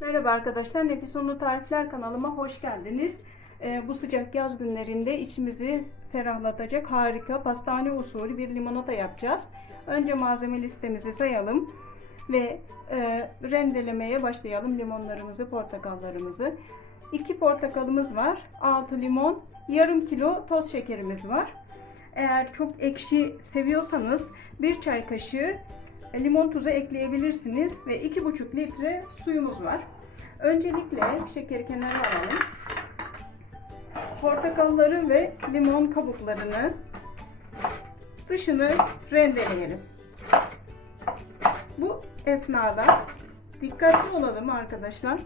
Merhaba arkadaşlar, Nefis Unlu Tarifler kanalıma hoş geldiniz. Ee, bu sıcak yaz günlerinde içimizi ferahlatacak harika pastane usulü bir limonata yapacağız. Önce malzeme listemizi sayalım ve e, rendelemeye başlayalım limonlarımızı, portakallarımızı. 2 portakalımız var, 6 limon, yarım kilo toz şekerimiz var. Eğer çok ekşi seviyorsanız bir çay kaşığı limon tuzu ekleyebilirsiniz ve 2,5 litre suyumuz var. Öncelikle şekeri kenara alalım. Portakalları ve limon kabuklarını dışını rendeleyelim. Bu esnada dikkatli olalım arkadaşlar.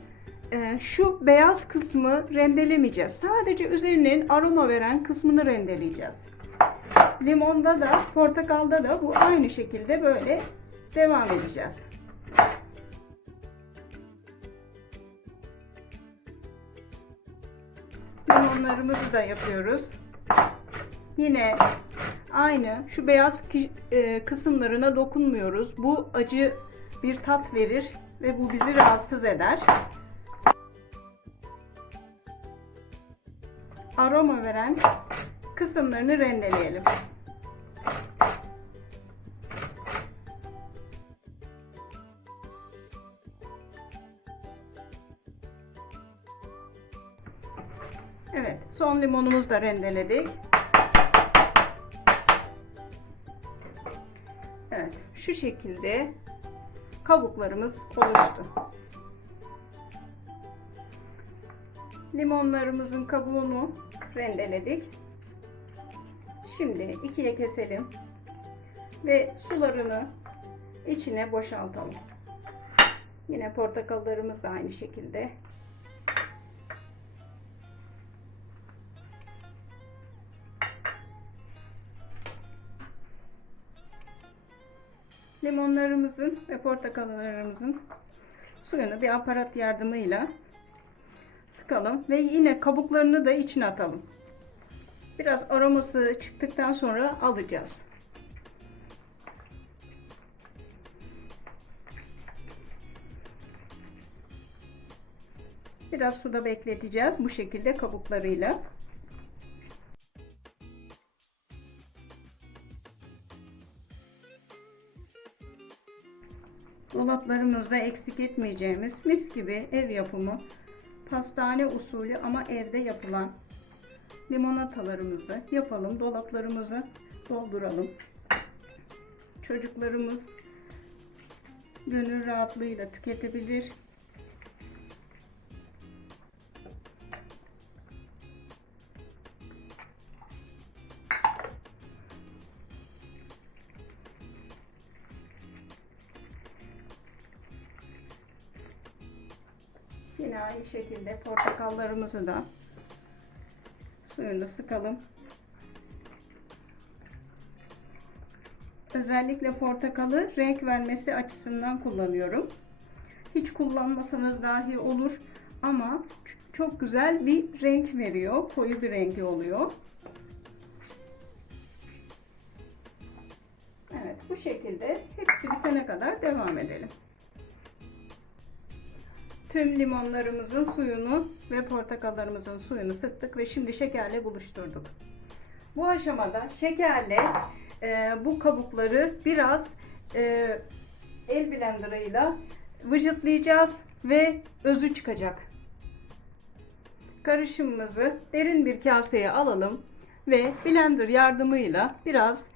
Ee, şu beyaz kısmı rendelemeyeceğiz. Sadece üzerinin aroma veren kısmını rendeleyeceğiz. Limonda da portakalda da bu aynı şekilde böyle devam edeceğiz. Limonlarımızı da yapıyoruz. Yine aynı şu beyaz e, kısımlarına dokunmuyoruz. Bu acı bir tat verir ve bu bizi rahatsız eder. Aroma veren kısımlarını rendeleyelim. Evet, son limonumuzu da rendeledik. Evet, şu şekilde kabuklarımız oluştu. Limonlarımızın kabuğunu rendeledik. Şimdi ikiye keselim ve sularını içine boşaltalım. Yine portakallarımız da aynı şekilde. Limonlarımızın ve portakallarımızın suyunu bir aparat yardımıyla sıkalım ve yine kabuklarını da içine atalım. Biraz aroması çıktıktan sonra alacağız. Biraz suda bekleteceğiz bu şekilde kabuklarıyla. Dolaplarımızda eksik etmeyeceğimiz mis gibi ev yapımı pastane usulü ama evde yapılan limonatalarımızı yapalım. Dolaplarımızı dolduralım. Çocuklarımız gönül rahatlığıyla tüketebilir. Yine aynı şekilde portakallarımızı da suyunu sıkalım. Özellikle portakalı renk vermesi açısından kullanıyorum. Hiç kullanmasanız dahi olur ama çok güzel bir renk veriyor. Koyu bir rengi oluyor. Evet bu şekilde hepsi bitene kadar devam edelim. Tüm limonlarımızın suyunu ve portakallarımızın suyunu sıktık ve şimdi şekerle buluşturduk. Bu aşamada şekerle e, bu kabukları biraz e, el blenderıyla vıcıtlayacağız ve özü çıkacak. Karışımımızı derin bir kaseye alalım ve blender yardımıyla biraz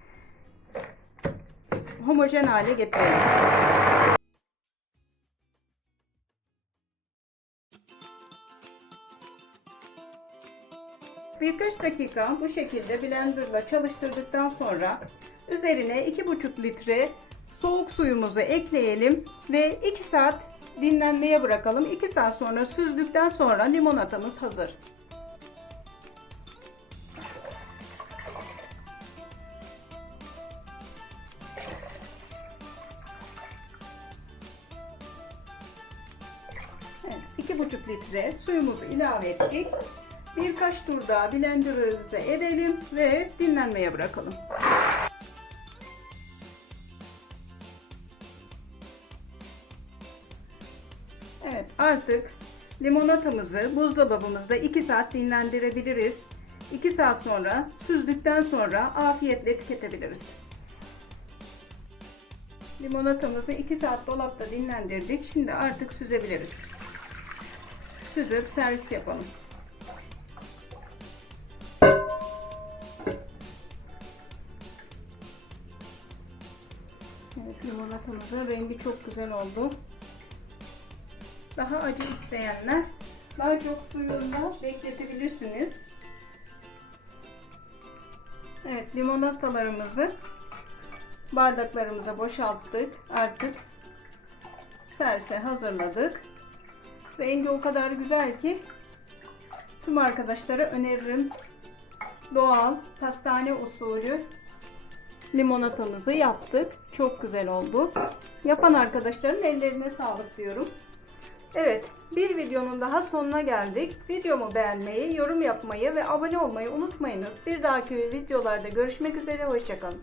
homojen hale getirelim. Birkaç dakika bu şekilde blenderla çalıştırdıktan sonra üzerine 2,5 litre soğuk suyumuzu ekleyelim ve 2 saat dinlenmeye bırakalım. 2 saat sonra süzdükten sonra limonatamız hazır. Evet, 2,5 litre suyumuzu ilave ettik. Birkaç tur daha blenderımıza edelim ve dinlenmeye bırakalım. Evet artık limonatamızı buzdolabımızda 2 saat dinlendirebiliriz. 2 saat sonra süzdükten sonra afiyetle tüketebiliriz. Limonatamızı 2 saat dolapta dinlendirdik. Şimdi artık süzebiliriz. Süzüp servis yapalım. Evet limonatamızın rengi çok güzel oldu. Daha acı isteyenler daha çok suyunda bekletebilirsiniz. Evet limonatalarımızı bardaklarımıza boşalttık. Artık servise hazırladık. Rengi o kadar güzel ki tüm arkadaşlara öneririm. Doğal pastane usulü limonatamızı yaptık. Çok güzel oldu. Yapan arkadaşların ellerine sağlık diyorum. Evet, bir videonun daha sonuna geldik. Videomu beğenmeyi, yorum yapmayı ve abone olmayı unutmayınız. Bir dahaki videolarda görüşmek üzere, hoşçakalın.